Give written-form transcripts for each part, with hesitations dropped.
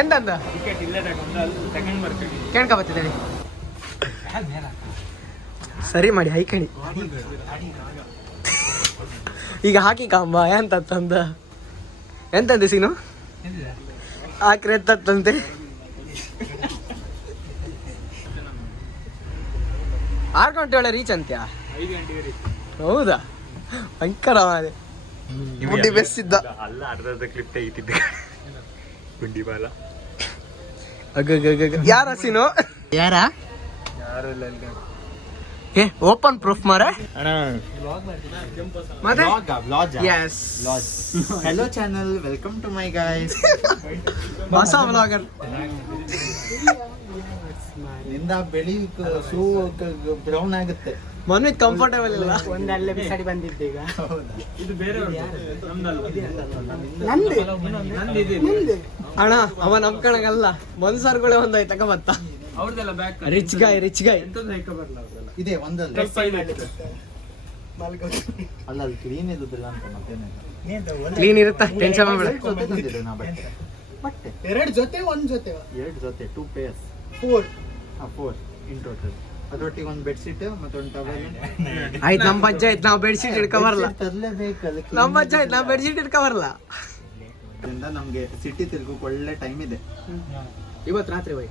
ಎಂತಂದ ಕೇಳ್ಕ ಬರ್ತಿದ್ದೇನೆ ಸರಿ ಮಾಡಿ ಹೈಕಣಿ ಈಗ ಹಾಕಿ ಕಾಂಬ ಎಂತಂದ ಎಂತಂದೆ ಸೀನು ಹಾಕ್ರೆ ಎತ್ತಂತೆ 6 ಗಂಟೆ ಒಳ್ಳೆ ರೀಚ್ ಅಂತ್ಯಾ 5 ಗಂಟೆಗೆ ರೀಚ್. ಹೌದಾ ಭಯಂಕರ ಮಾರೆ ಗುಂಡಿ ಬೆಸ್ಸಿದ್ದ ಅಲ್ಲ ಅರ್ಧದ ಕ್ಲಿಪ್ ತೆಗಿತಿದ್ದೆ ಗುಂಡಿ ಬಾಲ ಯಾರ ಸೀನು ಯಾರ ಯಾರೆಲ್ಲ ಏ ಓಪನ್ ಪ್ರೂಫ್ ಮಾರ ಮತ್ತೆ Yes. Hello channel, welcome to my guys. ಹೊಸ ವ್ಲಾಗರ್ ನಿಂದ ಬೆಳಿ ಶೂ ಬ್ರೌನ್ ಆಗುತ್ತೆ. ಮನೆ ಕಂಫರ್ಟೇಬಲ್ ಇಲ್ಲ ಒಂದು ಅಲ್ಲೇ ಬಿಸಾಡಿ ಬಂದಿದ್ದೆ ಈಗ. ಇದು ಬೇರೆ ಅಣ್ಣ ಅವ ನಮ್ಕಣಗಲ್ಲ ಮನ್ಸರ್ಗಳೇ ಒಂದಾಯ್ತು ತಕ ಬತ್ತ ಅವ್ರದೆಲ್ಲ ಬ್ಯಾಕ್ ರಿಚ್ ಗಾಯ್ ಎಂತದ್ದು ಹೇಕ ಬರಲ್ಲ ಅವ್ರದೆಲ್ಲ ಇದೆ ಒಂದಲ್ಲ ಮಲ್ಗೋ. ಅಲ್ಲ ಕ್ಲೀನ್ ಇರುದಿಲ್ಲ ಅಂತ ಮತ್ತೇನಿಲ್ಲ. ಕ್ಲೀನ್ ಇರುತ್ತಾ ಟೆನ್ಷನ್ ಮಾಡ್ಬೇಡ ಜೊತೆ ತಂದಿದ್ದೆ ನಾ ಬಟ್ಟೆ ಎರಡು ಜೊತೆ ಒಂದ್ ಜೊತೆ 2 ಜೊತೆ 2 ಪೇರ್ಸ್ 4 ಇನ್ ಟೋಟಲ್. ಅದರೊಟ್ಟಿಗೆ ಒಂದು ಬೆಡ್ಶೀಟ್ ಮತ್ತೊಂದು ಟವಲ್. ಆಯ್ತು ನಮ್ಮ ಬಜ್ಜ ಆಯ್ತು ನಾವು ಬೆಡ್ಶೀಟ್ ಹಿಡ್ಕೊ ಬರಲ್ಲ ತರಲೇಬೇಕಲ್ಲ. ನಮ್ಮ ಬಜ್ಜ ಆಯ್ತು ನಾವು ಬೆಡ್ಶೀಟ್ ಹಿಡ್ಕೊ ಬರಲ್ಲ ನಮ್ಗೆ ಸಿಟಿ ತಿರ್ಗೋಕ್ ಒಳ್ಳೆ ಟೈಮ್ ಇದೆ. ಇವತ್ತು ರಾತ್ರಿ ಬೈ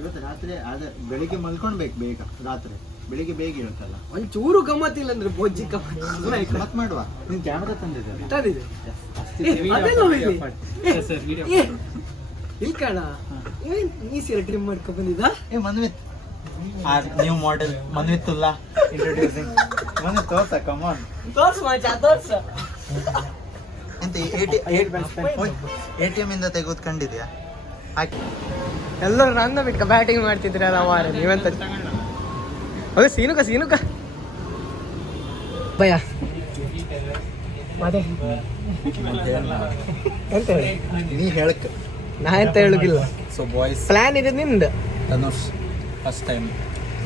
ಇವತ್ತು ರಾತ್ರಿ ಅದೇ ಬೆಳಿಗ್ಗೆ ಮಲ್ಕೊಳ್ಬೇಕು ಬೇಗ. ರಾತ್ರಿ ಬೆಳಿಗ್ಗೆ ಬೇಗ ಇರುತ್ತಲ್ಲ. ಒಂಚೂರು ಗಮ್ಮತ್ತಿಲ್ಲ ಅಂದ್ರೆ ಬೊಜ್ಜಿ ಗಮ್ಮತ್ ಮತ್ ಮಾಡುವ. ನೀನ್ ಕ್ಯಾಮ್ರಾ ತಂದಿದ್ದೆ ತಂದಿದೆ ಇಲ್ಲಿ ಕಾಣ ಈ ಸೀರೆ ಟ್ರಿಮ್ ಮಾಡ್ಕೊ ಬಂದಿದ್ದ ಮನ್ವಿತ್ ನ್ಯೂ ಮಾಡೆಲ್ ಮನ್ವಿತ್ತುಲ್ಲಾ ಇಂಟ್ರೊಡ್ಯೂಸಿಂಗ್. ಮನ್ವಿತ್ ತೋರ್ಸ ಕಮಾನ್ ತೋರ್ಸು ಮಚ್ಚ ತೋರ್ಸು ಎಂತ ATM ಇಂದ ತೆಗೆದು ಕಂಡಿದ್ಯಾ? ಹಾಕಿ ಎಲ್ಲರೂ ನನ್ನ ಬಿಟ್ಕ ಬ್ಯಾಟಿಂಗ್ ಮಾಡ್ತಿದ್ರಿ ಅಲ್ಲ ಮಾರ ನೀವಂತ ಅದೇ ಸೀನುಕ ಭಯ ಮತ್ತೆ ಎಂತ ಹೇಳಿ ನೀ ಹೇಳಕ್. ನಾ ಎಂತ ಹೇಳುದಿಲ್ಲ. ಸೊ ಬಾಯ್ಸ್, ಪ್ಲಾನ್ ಇದೆ ನಿಂದು. ಧನುಷ್ ಫಸ್ಟ್ ಟೈಮ್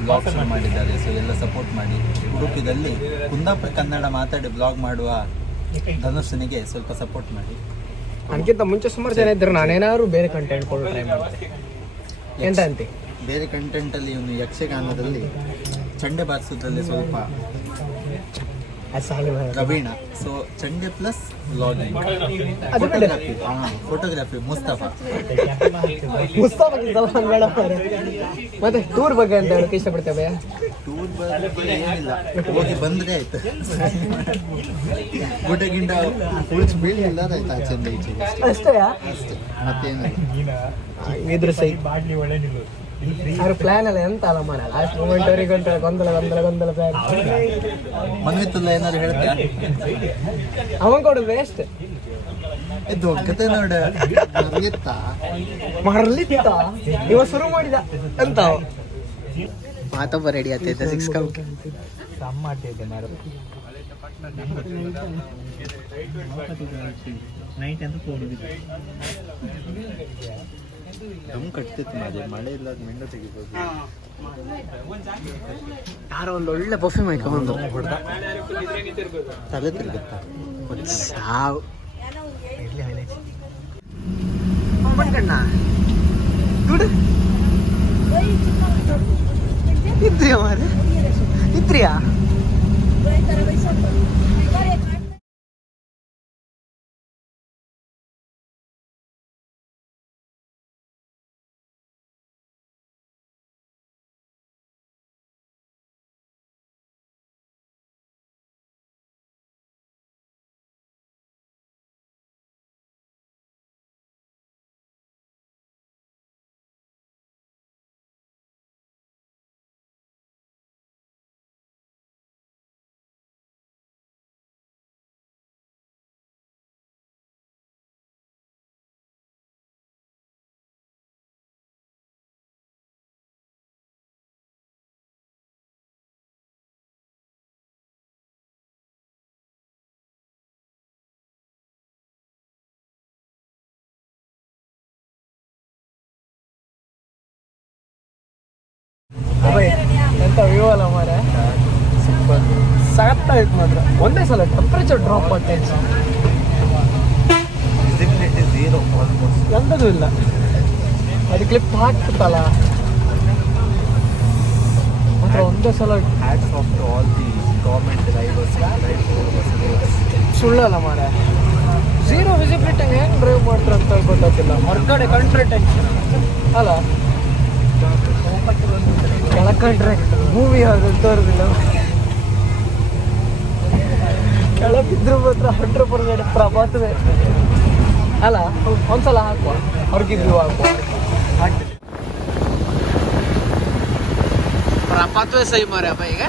ಬ್ಲಾಗ್ ಶುರು ಮಾಡಿದ್ದಾರೆ. ಸೊ ಎಲ್ಲ ಸಪೋರ್ಟ್ ಮಾಡಿ. ಉಡುಪಿದಲ್ಲಿ ಕುಂದಾಪುರ ಕನ್ನಡ ಮಾತಾಡಿ ಬ್ಲಾಗ್ ಮಾಡುವ ಧನುಷ್ನಿಗೆ ಸ್ವಲ್ಪ ಸಪೋರ್ಟ್ ಮಾಡಿ. ನನಗಿಂತ ಮುಂಚೆ ಸುಮಾರು ಜನ ಇದ್ರು, ನಾನೇನಾದ್ರು ಬೇರೆ ಕಂಟೆಂಟ್ ಕೊಡೋ ಟ್ರೈ ಮಾಡ್ತೆ. ಎಂತ ಅಂತಿ ಬೇರೆ ಕಂಟೆಂಟಲ್ಲಿ ಇವನು ಯಕ್ಷಗಾನದಲ್ಲಿ ಚಂಡೆ ಬಾರಿಸೋದ್ರಲ್ಲಿ ಸ್ವಲ್ಪ ಪ್ರವೀಣ. ಸೊ ಚಂಡೆ ಪ್ಲಸ್ ವ್ಲಾಗಿಂಗ್, ಫೋಟೋಗ್ರಫಿ ಮುಸ್ತಫಾ. ಮತ್ತೆ ಟೂರ್ ಬಗ್ಗೆ ಅಂತ ಹೇಳಕ್ಕೆ ಇಷ್ಟಪಡ್ತೇವೆ. ಟೂರ್ ಬಗ್ಗೆ ಏನಿಲ್ಲ, ಹೋಗಿ ಬಂದ್ರೆ ಆಯ್ತು. ಗುಡ್ಡ ಗಿಂಡ ಕುಳಿತು ಬೀಳಿಲ್ಲ ಆಯ್ತು. ಆಚೆಂದ ಈಚೆಗೆ ಅಷ್ಟೇ ಅಷ್ಟೇ, ಮತ್ತೇನಿಲ್ಲ. ಇದ್ರ ಸೈ ಅವ್ರ ಪ್ಲಾನ್ ಎಲ್ಲ ಎಂತ ಅಲ್ಲ ಮಾರ. ಲಾಸ್ಟ್ ಮೂಮೆಂಟ್ ಅವರಿಗೆ ಗೊಂದಲ ಪ್ಲಾನ್. ಮನ್ವಿತ್ತಲ್ಲ ಏನಾದ್ರು ಹೇಳ್ತಾರೆ ಅವನ್ ಕೊಡು ವೇಸ್ಟ್ ಇದು ಒಗ್ಗತೆ ನೋಡ ಮರಲಿತ್ತ ಇವ ಶುರು ಮಾಡಿದ ಎಂತ ಮಾತೊಬ್ಬ ರೆಡಿ ಆಗ್ತೈತೆ 6 ಕೌಂಟ್ ದಮ್ ಕಟ್ತಿತ್ತು. ಮಳೆ ಇಲ್ಲದ ಮೆಂಡ ತೆಗಿಬೋದು. ಯಾರೋ ಒಂದು ಒಳ್ಳೆ ಬಫೆ ಮಾಡ್ಕೊಂಡು ತಲೆ ತಿರುಗುತ್ತಾ ಸಾವು ಬಂಕಣ್ಣ ದುಡ್ಡು ಇದ್ರಿಯಾ ಮಾರೆ ಇದ್ರಿಯಾ ಎಂತ ವ್ಯೂ ಅಲ್ಲ ಮಾರೆ. ಸೂಪರ್ ಸಖತ್ತಾಗಿತ್ತು ಮಾತ್ರ. ಒಂದೇ ಸಲ ಟೆಂಪ್ರೇಚರ್ ಡ್ರಾಪ್ ಆಗ್ತಾ ಇತ್ತು, ವಿಸಿಬಿಲಿಟಿ ಝೀರೋ ಆಲ್ಮೋಸ್ಟ್. ಎಂಥದ್ದು ಇಲ್ಲ. ಅದು ಕ್ಲಿಪ್ ಹಾಕ್ತಲ್ಲ ಮಾತ್ರ ಒಂದೇ ಸಲ. Hats off to all the government drivers. ಸುಳ್ಳಲ್ಲ ಮಾರೆ, ಝೀರೋ ವಿಸಿಬಿಲಿಟಿ ಹೆಂಗೆ ಡ್ರೈವ್ ಮಾಡ್ತಾರೆ ಅಂತ ಗೊತ್ತಾಗ್ತಿಲ್ಲ. ಹೊರಗಡೆ ಕಂಡ್ರೆ ಟೆನ್ಷನ್ ಅಲ್ಲ, ಕೆಳಕಂಡ್ರೆ ಮೂವಿ ಆಗೋದು ತೋರಿದಿಲ್ಲ. ಕೆಳಗಿದ್ರು ಮಾತ್ರ 100% ಪ್ರಭಾತವೇ ಅಲ್ಲ. ಒಂದ್ಸಲ ಹಾಕುವ, ಹೊರಗಿದ್ರು ಹಾಕುವ, ಹಾಕ್ತೀನಿ. ಪ್ರಪಾತವೇ ಸೈ ಮಾರೆ ಅಪ್ಪ. ಈಗ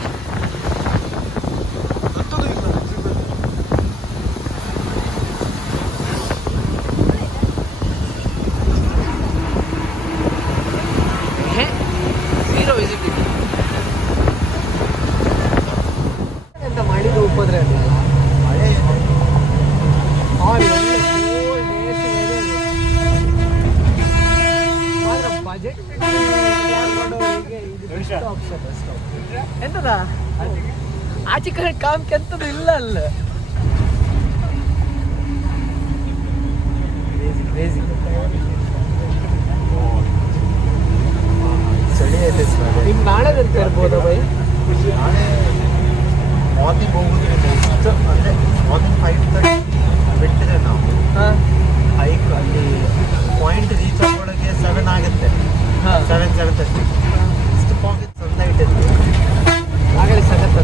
ಝೀರೋ ವಿಸಿಬಿಲಿಟಿ ಎಂತ ಮಾಡಿದ್ದು ಉಪದ್ರೆ ಅಲ್ಲ. ಮಳೆ ಬಜೆಟ್ ಎಂತದ ಆಚೆ ಕಡೆ ಕಾಮಕ್ಕೆ ಎಂತದ್ದು ಇಲ್ಲ ಅಲ್ಲ. ಚಳಿ ಐತೆ ಸರ್. ನಿಮ್ಗೆ ನಾಳೆದಂತ ಇರ್ಬೋದಾ ಬೈ? ನಾಳೆ ಮಾರ್ನಿಂಗ್ ಹೋಗೋದು ಅಂದರೆ ಮಾರ್ನಿಂಗ್ 5:30 ಬಿಟ್ಟಿದೆ ನಾವು. ಹಾಂ ಹೈಕ್ ಅಲ್ಲಿ ಪಾಯಿಂಟ್ ರೀಚ್ ಆಗೋಳಗೆ 7 ಆಗುತ್ತೆ. ಹಾಂ 7:30 ಇಷ್ಟು ಪಾಕೆಟ್ ಚಂದ ಇಟ್ಟಿದ್ವಿ. ಆಗಲಿ ಸಖತ್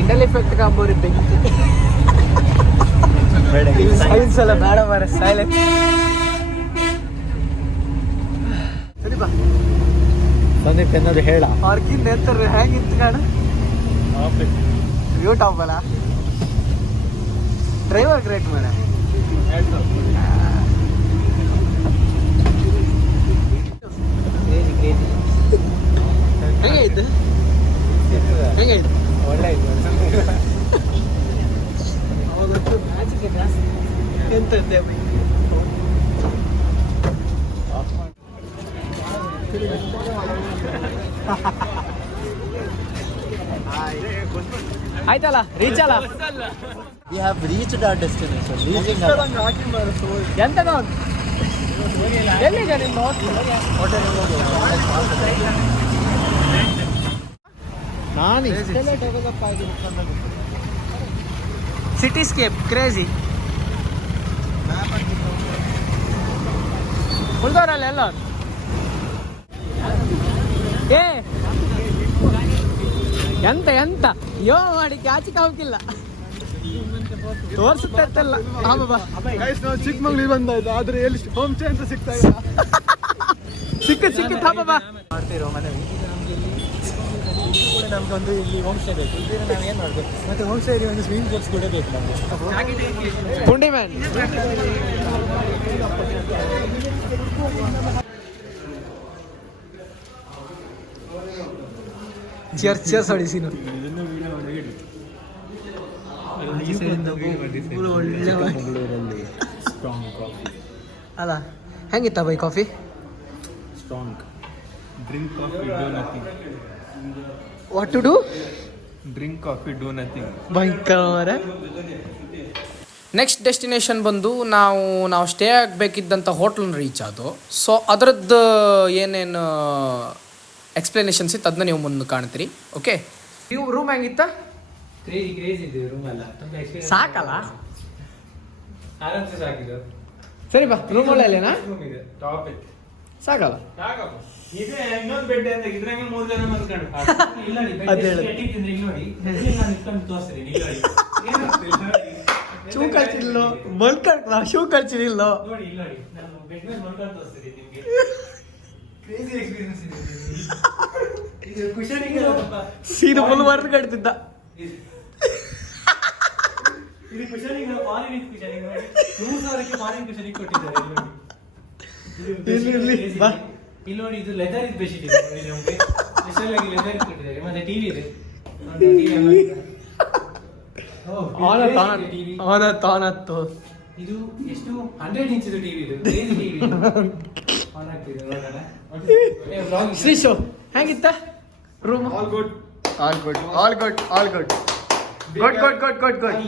ಇಂಡಲ್ ಎಫೆಕ್ಟ್ ಕಾಂಬೋರಿ ಬೆಂಕಿ. ಸೈನ್ಸ್ ಎಲ್ಲ ಬೇಡ ಮಾರ, ಸೈಲೆನ್ಸ್. ಸರಿ ಬಾ ಸಂದೀಪ್ ಏನಾದ್ರು ಹೇಳ. ಅವ್ರಿಗಿಂತ ಎಂತಾರೆ ಹೆಂಗಿತ್ತು ಕಾಣ ವ್ಯೂ ಟಾಪ್ ಅಲ್ಲ. ಡ್ರೈವರ್ ಗ್ರೇಟ್ ಮಾರ. ಹೆಂಗಾಯ್ತು ಹೆಂಗಾಯ್ತು? ಒಳ್ಳೆ ಎಂತ ಆಯ್ತಲ್ಲ, ರೀಚ್ ಅಲ್ಲ. We have reached our destination. Reaching ಎಂತದ ಎಲ್ಲಿದೆ ನಿಮ್ಮ ನಾನು ಸಿಟಿಸ್ಕೇಪ್ ಕ್ರೇಜಿ ಉಳ್ದವ್ರಲ್ಲ ಎಲ್ಲ. ಏ ಎಂತ ಎಂತ ಯೋ ಮಾಡಿ ಆಚಿಕೆ ಹೋಗಿಲ್ಲ ತೋರಿಸುತ್ತಲ್ಲ. ನಾವು ಚಿಕ್ಕಮಂಗ್ಳೂರಿಗೆ ಬಂದಾಯ್ತು, ಆದ್ರೆ ಎಲ್ಲಿ ಹೋಮ್ ಸ್ಟೇ ಅಂತ ಸಿಗ್ತಾ ಇಲ್ಲ. ಸಿಕ್ಕಿತ್ತು ಹಬ್ಬ ಮಾಡ್ತಿರೋ ಮನೆಯಲ್ಲಿ ನಮ್ಗೆ ಒಂದು ಇಲ್ಲಿ ಹೋಮ್ ಸ್ಟೇ ಬೇಕು. ನಾವು ಏನು ಮಾಡಬೇಕು ಮತ್ತೆ ಹೋಮ್ ಸ್ಟೇ ಒಂದು ಸ್ವಿಮ್ಮಿಂಗ್ ಪೂಲ್ಸ್ ಕೂಡ ಬೇಕು ನಮಗೆ. ಪುಂಡಿ ಮ್ಯಾನ್ ಚರ್ಚಸ್ ಹೊಡಿಸಿ ಮಂಗಳೂರಲ್ಲಿ ಸ್ಟ್ರಾಂಗ್ ಕಾಫಿ. ಅಲ್ಲ ಹೆಂಗಿತ್ತ ಬೈ coffee? Strong. Drink coffee do nothing. What to do? Drink coffee do nothing. ಭಯಂಕರ. ನೆಕ್ಸ್ಟ್ ಡೆಸ್ಟಿನೇಷನ್ ಬಂದು ನಾವು ಸ್ಟೇ ಆಗಬೇಕಿದ್ದಂಥ ಹೋಟ್ಲನ್ನ ರೀಚ್ ಆದವು. ಸೊ ಅದರದ್ದು ಏನೇನು ಎಕ್ಸ್ಪ್ಲನೇಷನ್ಸ್ ಇತ್ತು ಅದನ್ನ ನೀವು ಮುಂದೆ ಕಾಣ್ತೀರಿ. ಓಕೆ, ನೀವು ರೂಮ್ ಹೆಂಗಿತ್ತ? ಕ್ರೇಜಿ ಇದೆ ರೂಮ್ ಎಲ್ಲ. ಸಾಕಲ್ಲ, ಆರಾಮ್ಸೆ ಸಾಕಿದ್ದು. ಸರಿ ಬಾ ರೂಮ್ ಒಳ್ಳೆನಾ? ರೂಮ್ ಇದೆ ಟಾಪ್ ಇದೆ ಸಾಕಲ್ಲ. ಸಾಕಪ್ಪ. ಇದೆ ಇನ್ನೊಂದು ಬೆಡ್ ಅಂತ ಇದ್ರಾಗ 3 ಜನ ಮಲ್ಕೊಂಡು. ಇಲ್ಲ ನೋಡಿ ಅದ್ ಹೇಳು. ಬೆಡ್ ಇಟ್ಟಿದ್ರೆ ಇಲ್ಲಿ ನೋಡಿ. ನಾನು ಇಟ್ಕೊಂಡು ತೋರಿಸ್ತೀನಿ ಇಲ್ಲಿ ನೋಡಿ. ಏನಾಗ್ತಿಲ್ಲ ನೋಡಿ. ಶೂ ಕಳ್ಸಿಲ್ಲೋ ಮಲ್ಕಂಡ್ ಶೂ ಕಳ್ಸಿಲ್ಲೋ ನೋಡಿ ಇಲ್ಲಿ ನೋಡಿ. ನಾನು ಬೆಡ್ ಮೇಲೆ ಮಲ್ಕೊಂಡು ತೋರಿಸ್ತೀನಿ ನಿಮಗೆ. ಕ್ರೇಜಿ ಎಕ್ಸ್ಪೀರಿಯನ್ಸ್ ಇದೆ ಇದು. ಕುಶನಿಂಗ್ ಅಲ್ಲಪ್ಪ, ಸೀದಾ ಫುಲ್ ವರ್ಕ್ ಕಟ್ತಿದ್ದ. ಇದು ಕುಶನಿಂಗ್ ಫಾರಿನ್ ಕುಶನಿಂಗ್ ನೋಡಿ. 3000ಕ್ಕೆ ಫಾರಿನ್ ಕುಶನಿಂಗ್ ಕೊಟ್ಟಿದ್ದಾರೆ ಇಲ್ಲಿ ನೋಡಿ. ಇಲ್ಲಿ ಬಾ. ಇಲ್ಲಿ ನೋಡಿ, ಇದು ಲೆದರ್ ಇದು ಬೆಡ್ಶೀಟ್ ಇದೆ ನೋಡಿ ನಮಗೆ. ಸ್ಪೆಷಲ್ ಆಗಿ ಲೆದರ್ ಕೊಟ್ಟಿದ್ದಾರೆ. ಮತ್ತೆ ಟಿವಿ ಇದೆ. ತಾನತ್ತು ಇದು ಎಷ್ಟು 100 ಇಂಚಿದು ಟಿವಿ ಇದು. ಕ್ರೇಜಿ ಟಿವಿ ಆನ್ ಆಗ್ತಿದೆ ನೋಡೋಣ. ಶ್ರೀಶೋ ಹೆಂಗಿತ್ತ room? All good. All good all good all good. Good good good good good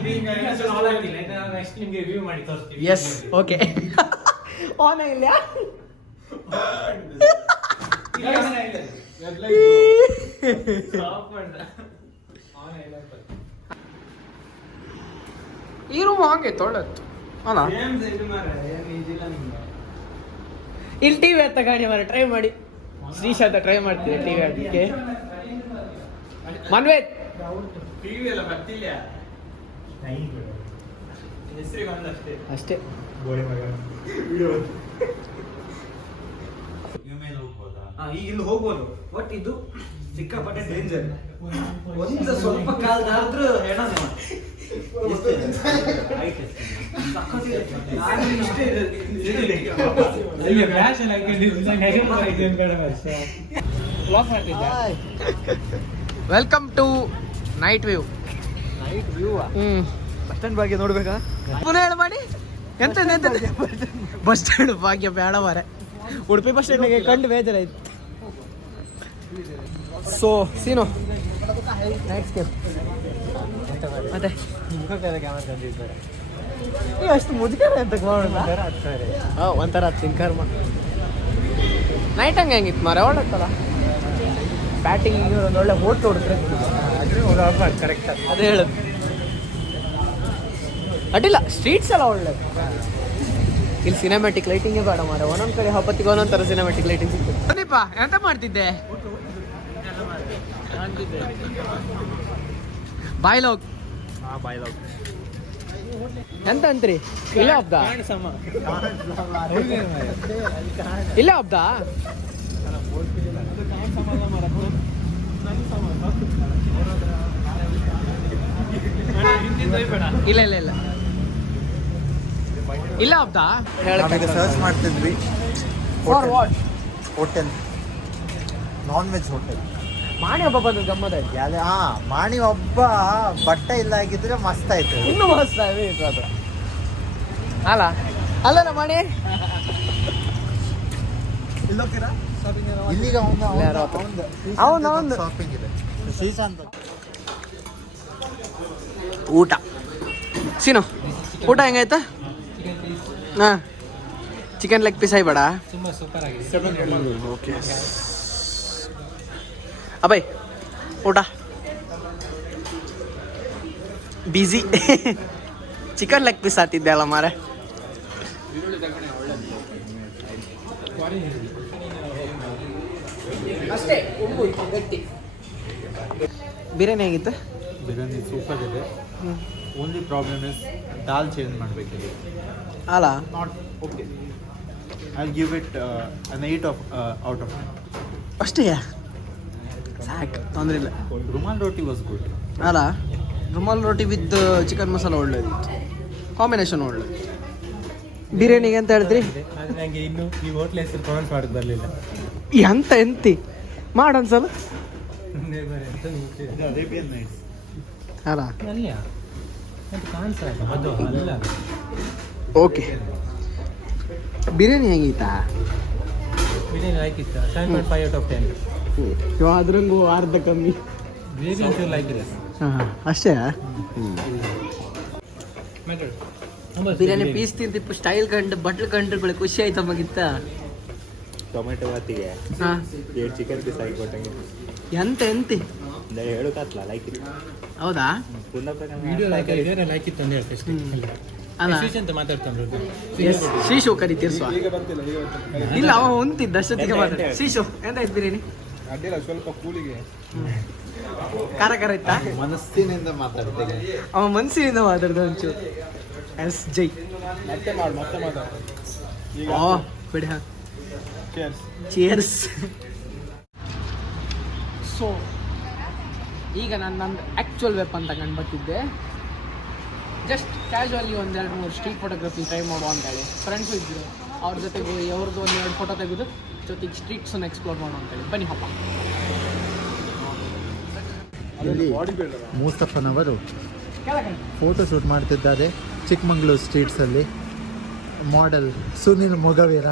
next ನಿಮ್ಗೆ ರಿವ್ಯೂ ಮಾಡಿ ತೋರಿಸ್ತೀವಿ. ಎಸ್ ಓಕೆ ಆನ್ ಇಲ್ಲ Stop ಮಾಡ್ದ. ಆನ್ ಇಲ್ಲ. ಈ ರೂಮ್ ಹಾಗೆ ತೊಳತ್ತು ಅಲ್ಲ ಏನ್ ಇದು ಮಾರ್ರೆ, ಏನ್ ಇದಿಲ್ಲ ನಿಮ್ಗೆ. ಇಲ್ಲಿ ಟಿವಿ ಅಂತ ಗಾಡಿ ಮಾರ ಟ್ರೈ ಮಾಡಿ ಶ್ರೀಶಾಂತ ಟ್ರೈ ಮಾಡ್ತೀವಿ ಟಿವಿ ಆಡಲಿಕ್ಕೆ ಮನ್ವೇತ್ ಟಿವಿ ಎಲ್ಲ ಬರ್ತಿಲ್ಲ. ಹೆಸರಿಗೆ ಒಂದಷ್ಟೇ. ಅಷ್ಟೇ ಈಗ ಇಲ್ಲಿ ಹೋಗ್ಬೋದು ಬಟ್ ಇದು ಸಿಕ್ಕಾಪಟ್ಟೆ ಡೇಂಜರ್. ಒಂದು ಸ್ವಲ್ಪ ಕಾಲ್ದಾದ್ರೂ ಹೇಳೋದು welcome to night view night view bus stand ಬಗ್ಗೆ ನೋಡ್ಬೇಕಾ ಪುನಃ ಹೇಳ ಮಾಡಿ ಎಂತ ಬಸ್ ಸ್ಟ್ಯಾಂಡ್ ಭಾಗ್ಯ ಬೇಡ ಮಾರೆ ಉಡುಪಿ ಬಸ್ ಸ್ಟ್ಯಾಂಡ್ಗೆ ಕಂಡು ಬೇಜಾರಾಯ್ತು. ಸೊ ಸೀನು ನೈಟ್ ಸ್ಕೇಪ್ ಮತ್ತೆ ಅಷ್ಟು ಮುದುಕರ ಅಂತ ಒಂಥರ ತಿನ್ಕರ್ ನೈಟ್ ಹಂಗೆ ಹೆಂಗಿತ್ತು ಮಾರೆ ಒಳ್ಳೆತ್ತಲ್ಲ ಬ್ಯಾಟಿಂಗ್ ಒಂದು ಒಳ್ಳೆ ಹೋಟ್ಲು ಹೊಡಿದ್ರೆ ಕರೆಕ್ಟ್ ಅದೇ ಹೇಳೋದು ಅಡ್ಡಿಲ್ಲ ಸ್ಟ್ರೀಟ್ಸ್ ಎಲ್ಲ ಒಳ್ಳೇದು. ಇಲ್ಲಿ ಸಿನಿಮ್ಯಾಟಿಕ್ ಲೈಟಿಂಗೇ ಬೇಡ ಮಾರೆ ಒಂದೊಂದು ಕಡೆ ಹಬ್ಬತ್ತಿಗೆ ಒಂದೊಂದು ಥರ ಸಿನಿಮ್ಯಾಟಿಕ್ ಲೈಟಿಂಗ್ ಸಿಗ್ತದೆ. ಸಂದೀಪ ಎಂತ ಮಾಡ್ತಿದ್ದೆ ಬಾಯ್ಲೋಗ್ ಎಂತ ಅಂತ್ರಿ ಇಲ್ಲ ಹಬ್ದ ಇಲ್ಲ ಹಬ್ದ ಇಲ್ಲ ಇಲ್ಲ ಇಲ್ಲ ಇಲ್ಲ ಹಬ್ದ ನಾವೀಗ ಸರ್ಚ್ ಮಾಡ್ತಿದ್ವಿ for what hotel, non veg hotel. ಮಾಡಿ ಹಬ್ಬ ಬಂದು ಗಮ್ಮತ್ತಾಯ್ತು. ಮಾಣಿ ಒಬ್ಬ ಬಟ್ಟೆ ಇಲ್ಲ ಆಗಿದ್ರೆ ಮಸ್ತ್ ಆಯ್ತು. ಇನ್ನೂ ಮಸ್ತ್ ಅದು ಅಲ್ಲ ಅಲ್ಲ ಮಾಡಿ ಇಲ್ಲಿಗ ಅವನು ಶಾಪಿಂಗ್ ಇದೆ. ಶ್ರೀಶಾಂತ್ ಊಟ ಸೀನು ಊಟ ಹೆಂಗಾಯ್ತಾ? ಹಾಂ ಚಿಕನ್ ಲೆಗ್ ಪೀಸ್ ಆಯ್ಬೇಡ. ತುಂಬಾ ಸೂಪರ್ ಆಗಿದೆ. ಓಕೆ ಅಬೈ ಊಟ ಬಿಸಿ ಚಿಕನ್ ಲೆಗ್ ಪೀಸ್ ಆತಿದ್ದೆ ಅಲ್ಲ ಮಾರೆ. ಅಷ್ಟೇ ಗಟ್ಟಿ. ಬಿರಿಯಾನಿ ಹೇಗಿತ್ತು? ಬಿರಿಯಾನಿ ಸೂಪರ್ ಇದೆ. Only problem is dal change ಮಾಡಬೇಕಿದೆ. ಅಲ್ಲ not okay. I give it an 8 out of 10. ಅಷ್ಟೇ ಸಾಕು ತೊಂದರೆ ಇಲ್ಲ. ರುಮಾಲ್ ರೋಟಿ ವಾಸ್ ಗುಡ್. ಅಲ್ಲ ರುಮಾಲ್ ರೋಟಿ ವಿತ್ ಚಿಕನ್ ಮಸಾಲ ಒಳ್ಳೇದಿತ್ತು, ಕಾಂಬಿನೇಷನ್ ಒಳ್ಳೇದು. ಬಿರಿಯಾನಿಗೆ ಅಂತ ಹೇಳಿದ್ರಿ? ನನಗೆ ಇನ್ನು ಈ ಹೋಟ್ಲ್ ಹೆಸರು ಪ್ರೊನೌನ್ಸ್ ಮಾಡಕ್ಕೆ ಬರಲಿಲ್ಲ. ಎಂತ ಎಂತಿ ಮಾಡೊಂದ್ಸಲ ಅರೇಬಿಯನ್ ನೈಟ್ಸ್. ಅಲ್ಲ ಅಲ್ಲ ಅದು ಕಾಣಿಸಲ್ಲ ಅದು ಅಲ್ಲ. ಓಕೆ ಬಿರಿಯಾನಿ ಹೆಂಗಿತ್ತಾ? ಬಿರಿಯಾನಿ ಲೈಕ್ ಇತ್ತು 7.5 ಔಟ್ ಆಫ್ 10. ಅದ್ರಂಗೂ ಅರ್ಧ ಕಮ್ಮಿ. ಗ್ರೇವಿ ಅಂತೂ ಲೈಕ್ ಇಲ್ಲ. ಹಾಂ ಅಷ್ಟೇ. ಬಿರಿಯಾನಿ ಪೀಸ್ ತಿಂತಿಪ್ಪು ಸ್ಟೈಲ್ ಕಂಡು ಬಟ್ಲು ಕಂಡ್ರೆ ಖುಷಿ ಆಯ್ತು ನಮಗಿತ್ತ. ಟೊಮೆಟೊ ಬಾತಿಗೆ ಹಾಂ 2 ಚಿಕನ್ ಪೀಸ್ ಆಗಿ ಕೊಟ್ಟಂಗೆ ಎಂತ ಎಂತಿ ಹೇಳೋಕತ್ಲ ಲೈಕ್ ಇತ್ತು. ಹೌದಾ? ವಿಡಿಯೋ ಲೈಕ್ ಆಗಿದೆ ಲೈಕ್ ಇತ್ತು ಅಂತ ಹೇಳ್ತೆ ಅಷ್ಟೇ. ಅಲ್ಲ ಶ್ರೀಶ್ ಅಂತ ಮಾತಾಡ್ತಾನೆ. ಶೀಶು ಕರಿ ತೀರ್ಸುವ ಇಲ್ಲ ಅವ ಹೊಂತಿದ್ದ ಅಷ್ಟೊತ್ತಿಗೆ ಮಾತಾಡ. ಶೀಶು ಎಂತಾಯ್ತು ಬಿರಿಯಾನಿ? ಅಡ್ಡಿಲ್ಲ ಸ್ವಲ್ಪ ಕೂಲಿಗೆ ಖಾರ ಖಾರ ಇತ್ತಾ? ಮನಸ್ಸಿನಿಂದ ಮಾತಾಡ್ತೇನೆ. ಅವ ಮನ್ಸಿನಿಂದ ಮಾತಾಡ್ದ ಒಂಚೂರು. ಎಸ್ ಜೈ ಮತ್ತೆ ಮಾಡ ಓ ಬಿಡಿ ಹಾಂ ಚೇರ್ಸ್. ಸೊ ಈಗ ನಾನು ನಂದು ಆ್ಯಕ್ಚುಯಲ್ ವೆಪನ್ ತಗೊಂಡು ಬರ್ತಿದ್ದೆ. Just casually 1-2-3 street photography try ಮಾಡುವ ಅಂತೇಳಿ ಫ್ರೆಂಡ್ಸು ಇದ್ದರು. ಅವ್ರ ಜೊತೆಗೆ ಹೋಗಿ ಅವ್ರದ್ದು 1-2 ಫೋಟೋ ತೆಗೆದು ಜೊತೆಗೆ ಸ್ಟ್ರೀಟ್ಸನ್ನು ಎಕ್ಸ್ಪ್ಲೋರ್ ಮಾಡುವ ಅಂತೇಳಿ ಬನ್ನಿ ಹಪ್ಪ. ಇಲ್ಲಿ ಮುಸ್ತಫನವರು ಫೋಟೋ ಶೂಟ್ ಮಾಡ್ತಿದ್ದಾರೆ ಚಿಕ್ಕಮಂಗ್ಳೂರು ಸ್ಟ್ರೀಟ್ಸಲ್ಲಿ. ಮಾಡೆಲ್ ಸುನಿಲ್ ಮೊಗವೀರ.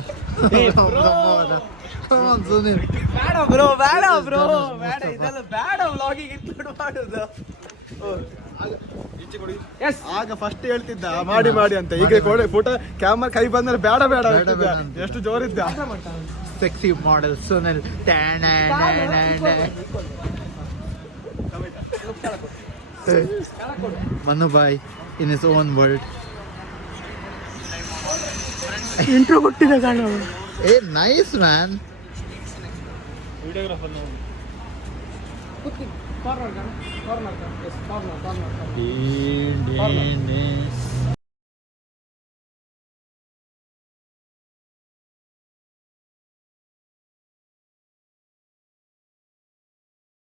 ಸುನಿಲ್ ಬೇಡ ಬ್ರೋ ಬೇಡ ಬ್ರೋ ಬೇಡ ಇದೆಲ್ಲ ಬೇಡ ವ್ಲಾಗಿಗೆ ಇನ್ಕ್ಲೂಡ್ ಮಾಡೋದು. Yes. ಆಗ ಫಸ್ಟ್ ಹೇಳ್ತಿದ್ದ ಮಾಡಿ ಮಾಡಿ ಅಂತ, ಈಗ ಕೊಡಿ ಫೋಟೋ ಕ್ಯಾಮರಾ ಕೈ ಬಂದ್ರೆ ಬೇಡ ಬೇಡ ಅಂತಿದ್ದ. ಎಷ್ಟು ಜೋರಿದ್ದ. Sexy model Sonal Manu boy in his own world. Intro ಕೊಟ್ಟಿದ್ದ ಕಾಣೋ. ಏ nice man. Corner. Yes, corner.